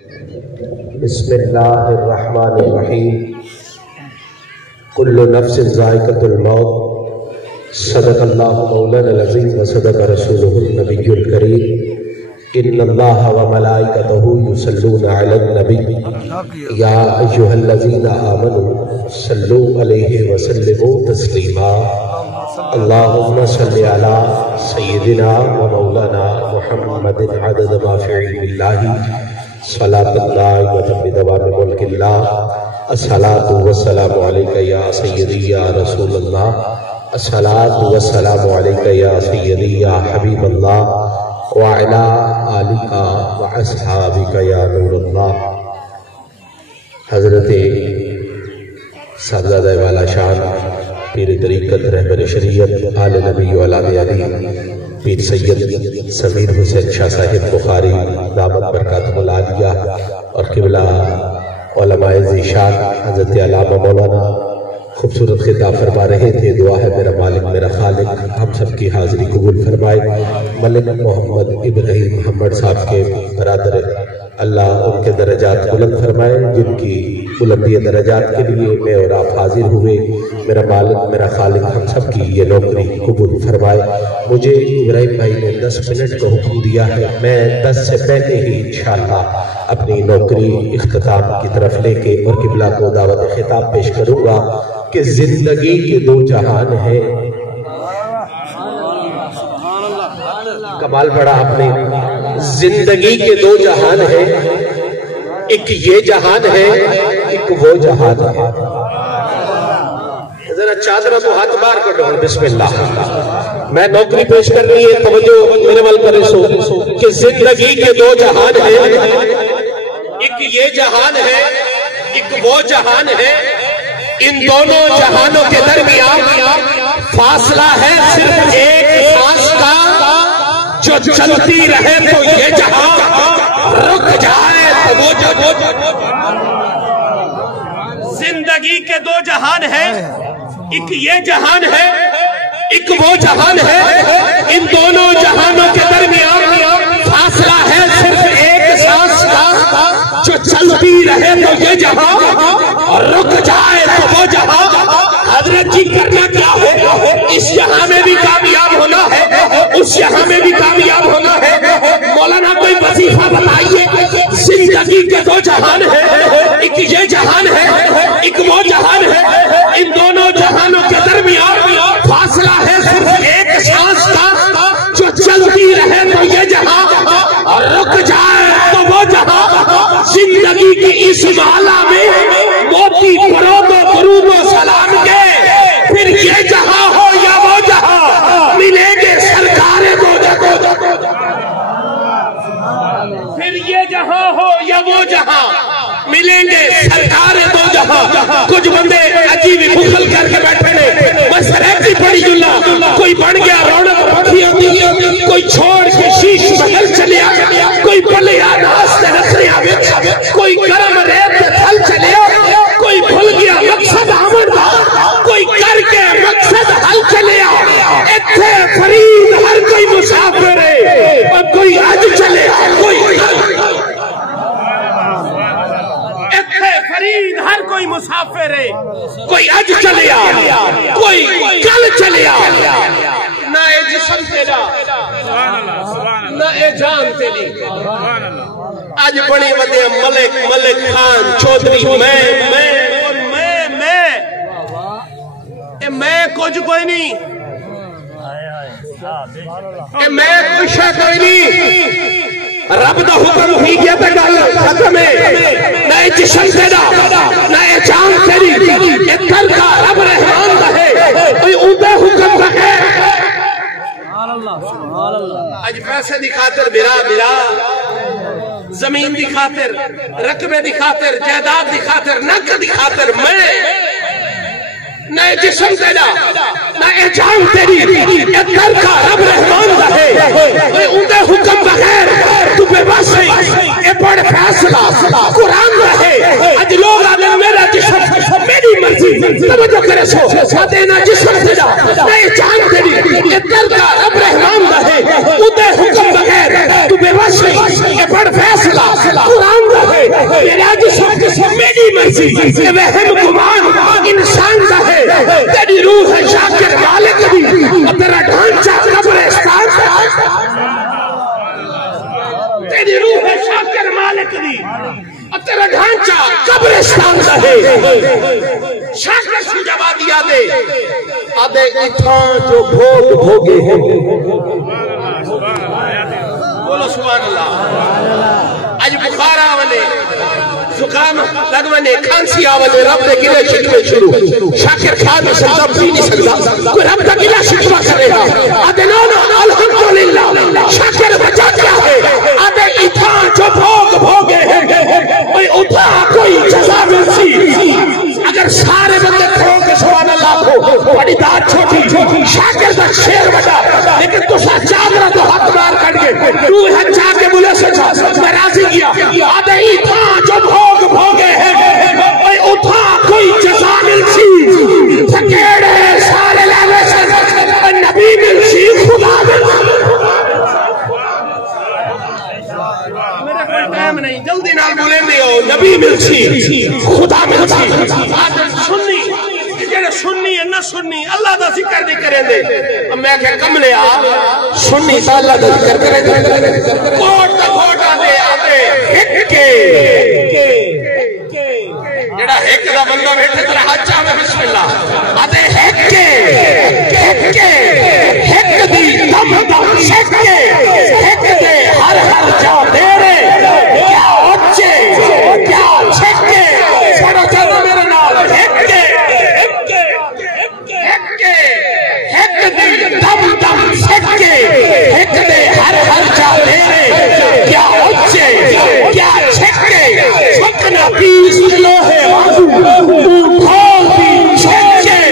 بسم اللہ الرحمن الرحیم کل نفس ذائقۃ الموت صدق اللہ مولانا العظیم وصدق رسولہ النبی الکریم ان اللہ وملائکتہ یصلون علی النبی یا ایھا الذین آمنوا صلوا علیہ وسلموا تسلیما اللہم صلی علی سیدنا ومولانا محمد عدد ما فی علم اللہ صلاة اللہ بدوام ملک اللہ الصلاة والسلام علیکہ یا سیدی یا رسول اللہ الصلاة والسلام علیکہ یا سیدی یا حبیب اللہ وعلا آلکہ واصحابکہ یا نور اللہ۔ حضرت صاحبزادہ والا شان پیر طریقت رہبر شریعت آل نبی اولاد علی پیر سید سمیر حسین شاہ صاحب بخاری دامت برکاتہ العالیہ اور قبلہ علماء ذیشان حضرت علامہ مولانا خوبصورت خطاب فرما رہے تھے۔ دعا ہے میرا مالک میرا خالق ہم سب کی حاضری قبول فرمائے۔ ملک محمد ابراہیم محمد صاحب کے برادر اللہ ان کے درجات بلند فرمائے، جن کی بلندی درجات کے لیے میں اور آپ حاضر ہوئے۔ میرا مالک میرا خالق ہم سب کی یہ نوکری قبول فرمائے۔ مجھے ابراہیم بھائی نے 10 منٹ کا حکم دیا ہے، میں 10 سے پہلے ہی انشاءاللہ اپنی نوکری اختتام کی طرف لے کے اور قبلہ کو دعوت خطاب پیش کروں گا کہ زندگی کے 2 جہان ہیں۔ کمال پڑھا آپ نے، زندگی کے 2 جہان ہیں، ایک یہ جہان ہے ایک وہ جہان ہے۔ ذرا چادرہ تو ہاتھ بار کر دو، بسم اللہ۔ میں نوکری پیش کرنی ہے، توجہ میرے مل کرے سو کہ زندگی کے 2 جہان ہیں، ایک یہ جہان ہے ایک وہ جہان ہے۔ ان دونوں جہانوں کے درمیان فاصلہ ہے صرف ایک سانس کا، جو چلتی رہے تو یہ جہاں رک جائے تو وہ زندگی کے 2 جہان ہیں، ایک یہ جہان ہے ایک وہ جہان ہے۔ ان دونوں جہانوں کے درمیان فاصلہ ہے صرف ایک سانس کا، جو چلتی رہے تو یہ جہاں رک جائے تو وہ جہاں۔ حضرت جی کرنا کیا ہے؟ اس جہاں میں بھی کامیاب ہونا ہے، اس جہاں میں بھی کامیاب ہونا ہے۔ مولانا کوئی وظیفہ بتائیے۔ زندگی کے 2 جہان ہیں، ایک یہ جہان ہے ایک وہ جہان ہے۔ ان دونوں جہانوں کے درمیان فاصلہ ہے صرف ایک سانس کا، جو چلتی رہے تو یہ جہاں رک جائے تو وہ جہاں۔ زندگی کی اس مالا میں موتی پرود و درود و سلام کے، پھر یہ جہاں ہو یا وہ جہاں ملیں گے سرکار دو جہاں۔ پھر یہ جہاں ہو یا وہ جہاں ملیں گے سرکار دو جہاں۔ کچھ بندے عجیب بخل کر کے بیٹھے نے، بس ریتی پڑی جلا، کوئی بن گیا رونق رکھی ہوتی، کوئی چھوڑ کے شیش بدل چلیا، کوئی بلیا ناس رکھنے آگے، کوئی گرم ریت پھل چلیا، کوئی بھول گیا مقصد آمد، کوئی کر کے مقصد حل چلیا۔ اتھے فرید ہر کوئی مسافر ہے اور کوئی اج چلے، کوئی اتھے فرید ہر کوئی مسافر ہے، کوئی اج چلے کوئی کل چلے۔ نہ اے جسم تیرا نہ اے جان تیری، آج بڑی ودے ملک ملک خان چودھری میں کچھ کوئی نہیں، میں کچھ کوئی نہیں۔ رب دا حکم ہی گیا تے گل ختم ہے۔ نہ جسم تیرا نہ جان تیری، اتھر کا رب رحمان دا ہے، کوئی اندے حکم بغیر۔ آج پیسے دی خاطر میرا زمین دی خاطر، رقبے دی خاطر، جائیداد دی خاطر، نک دی خاطر میں نہ جسم تیرا نہ جان تیری، اتھر کا رب رحمان دا ہے، کوئی اندے حکم بغیر تو بے بس ہے۔ اے بڑ فیصلہ قرآن رہے، اج لوگ آدھے میرا جسم میری مرضی، توجہ کرے سو آدھے نہ جسم تیرا نہ جان تیری، اتھر کا رب رحمان دا ہے، اندے حکم بغیر تو بے بس ہے۔ اے بڑ فیصلہ قرآن رہے۔ قسم میری مرضی کہ وہم گمان انسان کا ہے. تیری روح ہے شاکر مالک دی اور تیرا ڈھانچہ قبرستان کا. تیری روح ہے شاکر مالک دی اور تیرا ڈھانچہ قبرستان کا ہے. شاکر سے جواب دیا دے آدھے اتھاں جو بھوگ بھوگے ہیں. بولو سبحان اللہ. آج بخار آولے زکام لگوانے کھانسی آولے رب دے گلے شکوے شروع. شاکر کھا نہیں سکتا پی نہیں سکتا کوئی رب دا گلہ شکوہ کرے گا. آدھے نو الحمدللہ شاکر وجہ کیا ہے. آدھے اتھاں جو بھوگ بھوگے ہیں اتھاں کوئی جزا ملسی. اگر سارے بندے کھڑوں کے سبحان اللہ کو بڑی داد چھوٹی شاکر دا شیر بڑا لیکن تو سا چادرہ تو ہاتھ مار کٹ گئے روح ہے چاہ کے بلے سچا میں راضی کیا. آدھے اتھاں جو بھوگ بھوگے ہیں اتھاں کوئی جزا ملسی. تھکیڑے سارے لے سے نبی ملسی خدا ملسی. ٹائم نہیں جلدی نال بولیں دے ہو. نبی ملسی خدا ملسی. سنی جڑے سنی ہے نہ سنی اللہ دا ذکر نہیں کریں دے. میں کہ کملے آ سنی تا اللہ دا ذکر کریں دے. کوٹ دا کوٹ آدھے آدھے ہک کے جڑا ہک دا بندہ بیٹھے ترہ حج چاہے بسم اللہ. آدھے ہک کے ہک دی دم دم شک کے ہک دے ہر ہر جا دے رے کیا اچھے کیا چھکے سڑا چاہتا میرے نال. ہک دی دم دم شک کے ہک دے ہر ہر جا دے رے کیا اچھے کیا چھکے سکنا پیس لوہے وادو اٹھول دی چھکے.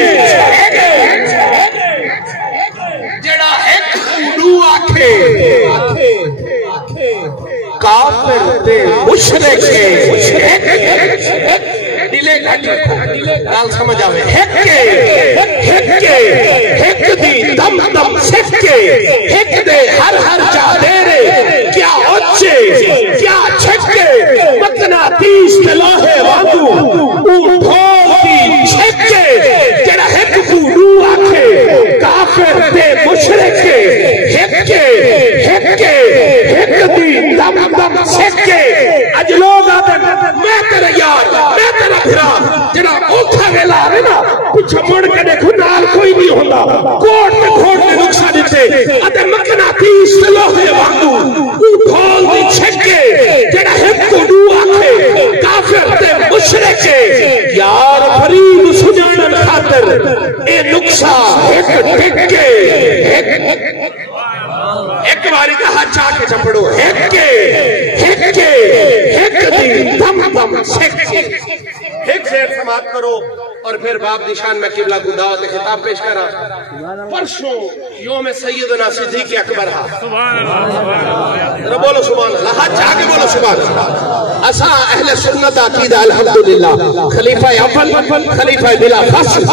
جڑا ہک اڈو آکھے کافر تے مشرک دلے گھٹ رکھو نال سمجھ آوے. ہک دی دم دم سکھ کے ہک دے ہر ہر جا دے رے کیا اچھے کیا چھکے مکنا تیس لوہے وانگو اٹھول دی چھکے. جڑا ہک کوڑو آکھے کافر تے مشرک ہک دی دم دم سکھ کے. اج لوگ آتے میں تیرا یار میں تیرا بھرا جڑا اوکھا ویلا ہے نا پچھا مڑ کے دیکھو نال کوئی نہیں ہوتا. کوٹ میں کھوٹ میں نقصہ دیتے آتے مکنا تیس لوہے وانگو اٹھول دی چھکے. جڑا ہک کو ڈو آکھے کافر تے مشرک یار فرید سجانن خاطر اے نقصہ ہک ٹکے. ایک باری کا ہاتھ چاہ کے چپڑو. ہک دی دم دم سکھ ایک شعر سماعت کرو اور پھر باب نشان میں قبلہ کو دعوت خطاب پیش کرا. پرسوں یوم سیدنا صدیق اکبر ہا بولو سبحان اللہ. ہاتھ چاہ کے بولو سبحان اللہ. اسا اہل سنت عقیدہ الحمدللہ خلیفہ اول خلیفہ بلا فصل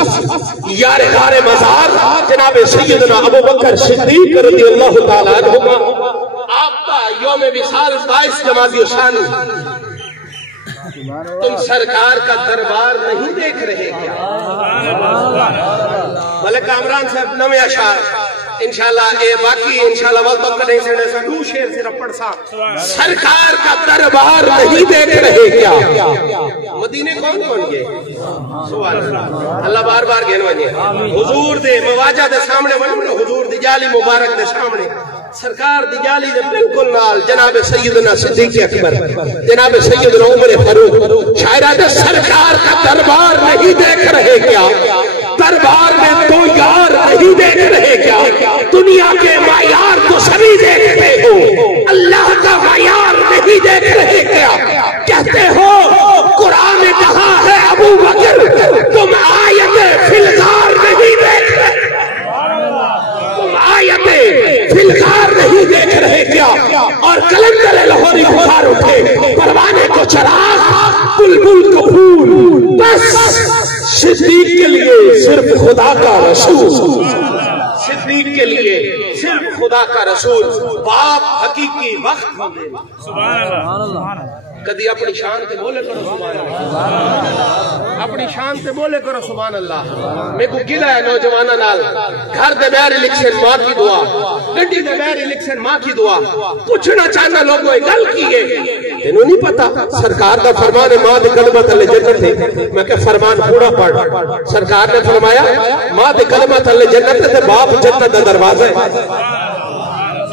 یار غار مزار جناب سیدنا ابو بکر صدیق رضی اللہ تعالیٰ عنہ. آپ کا یوم وصال 22 جمادی الثانی. تم سرکار کا دربار نہیں دیکھ رہے کیا؟ ملک کامران صاحب نوے اشعار انشاءاللہ اے باقی انشاءاللہ وقت تک نہیں سنے سا دو شیر صرف پڑھ سا. سرکار کا دربار نہیں دیکھ رہے کیا؟ مدینے کون کون گئے؟ سوال اللہ بار بار گئے نوانیے حضور دے مواجہ دے سامنے ونو حضور دی جالی مبارک دے سامنے سرکار دی جالی دے بالکل نال جناب سیدنا صدیق اکبر جناب سیدنا عمر فاروق شاعرہ سرکار کا دربار نہیں دیکھ رہے کیا؟ دربار میں تو یار نہیں دیکھ رہے کیا؟ دنیا کے معیار تو سبھی دیکھتے ہو اللہ کا معیار نہیں دیکھ رہے کیا؟ کہتے ہو قرآن کہا ہے ابو بکر تم آیت فی الغار نہیں دیکھ رہے تم آیت فی الغار نہیں دیکھ رہے کیا؟ اور کلندر لاہوری بخار اٹھے پروانے کو چراغ بلبل کو پھول بس صدیق کے لیے صرف خدا کا رسول صدیق کے لیے صرف خدا کا رسول باپ حقیقی وقت سبحان اللہ کدی اپنی شان تے بولے کرو سبحان اللہ، اپنی شان تے بولے کرو سبحان اللہ۔ میں کو گلا ہے نوجوانہ نال، گھر دے بیر الیکشن ماں کی دعا، گڈی دے بیر الیکشن ماں کی دعا، پوچھنا چاہنا لوگوں گل کی ہے تینوں نہیں پتا سرکار دا فرمان ہے ماں دے کلمہ تلے جنت ہے۔ میں کہ فرمان پورا پڑھ، سرکار نے فرمایا ماں دے کلمہ تلے جنت ہے تے باپ جنت دا دروازہ ہے۔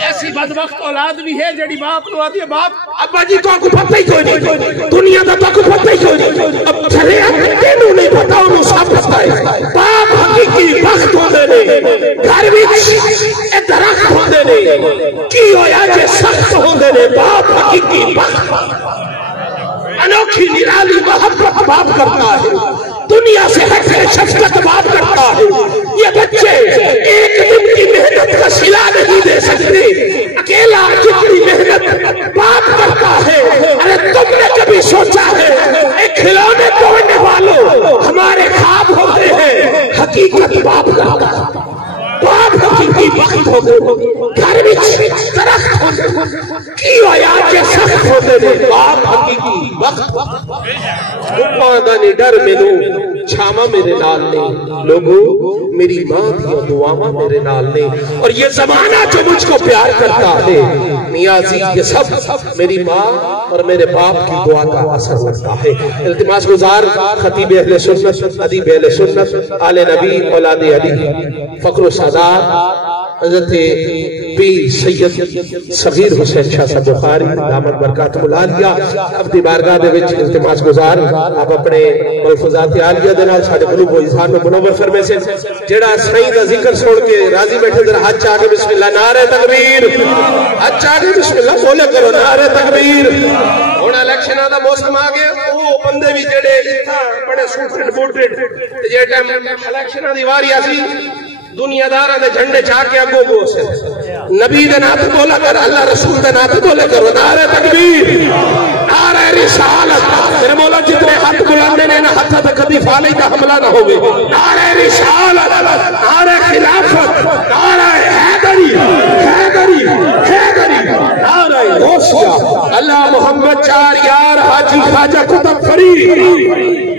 ایسی بدبخت اولاد بھی ہے جڑی باپ نو آتی ہے باپ ابا جی تو کو پتہ ہی کوئی نہیں، دنیا دا تو کو پتہ ہی کوئی نہیں، اب چلے تینوں نہیں پتا انہوں سب پتہ ہے۔ باپ حقیقی بخت ہوندے نے، گھر وچ اے درخت ہوندے نے، کی ہویا جے سخت ہوندے نے، باپ حقیقی بخت انوکھی نرالی محبت باپ کرتا ہے، دنیا سے ہٹ کے شفقت باپ کرتا ہے۔ یہ بچے ایک دن کی محنت کا صلہ نہیں دے سکتے، اکیلا جتنی محنت باپ کرتا ہے۔ ارے تم نے کبھی سوچا ہے ایک کھلونے توڑنے والوں ہمارے خواب ہوتے ہیں، حقیقت باپ کرتا ہے۔ باپ حقیقی وقت ہوتے گھر میں درخت ہوتے کی آیات کے سخت ہوتے تھے، باپ حقیقی وقت پاندانی ڈر مینوں چھاما میرے نال نے، لوگوں میری ماں دیا دعاواں میرے نال نے، اور یہ زمانہ جو مجھ کو پیار کرتا ہے نیازی یہ سب میری ماں اور میرے باپ کی دعا کا اثر لگتا ہے۔ التماس گزار خطیب اہل سنت، ادیب اہل سنت، آل نبی، اولاد علی، فخر و سادات حضرت پیر سید صغیر حسین شاہ صاحب بخاری دامت برکاتہ العالیہ اپنی بارگاہ دے وچ التماس گزار آپ اپنے ملفوظات عالیہ دے نال ساڈے قلوب و اذہان میں منور فرمے سے جڑا سائیں دا ذکر سن کے راضی بیٹھے ذرا ہاتھ چاہ کے بسم اللہ نعرہ تکبیر، ہاتھ چاہ کے بسم اللہ بولے کرو نعرہ تکبیر۔ ہن الیکشناں دا موسم آ گیا، او بندے بھی جڑے اتھا بڑے سوٹڈ بوٹڈ تے جے ٹائم الیکشناں دی واری آسی دنیا داراں دے جھنڈے چاہ کے اگوں گو سے نبی دے نام تے بولا کر، اللہ رسول دے نام تے بولے کرو نعرہ تکبیر، نعرہ رسالت۔ میرے مولا جتنے ہاتھ بلندے نے نہ ہاتھ تے کبھی فالی کا حملہ نہ ہوگی، نعرہ رسالت، نعرہ خلافت، نعرہ حیدری، حیدری، حیدری، نعرہ غوثیہ، اللہ محمد چار یار حاجی خواجہ قطب فرید۔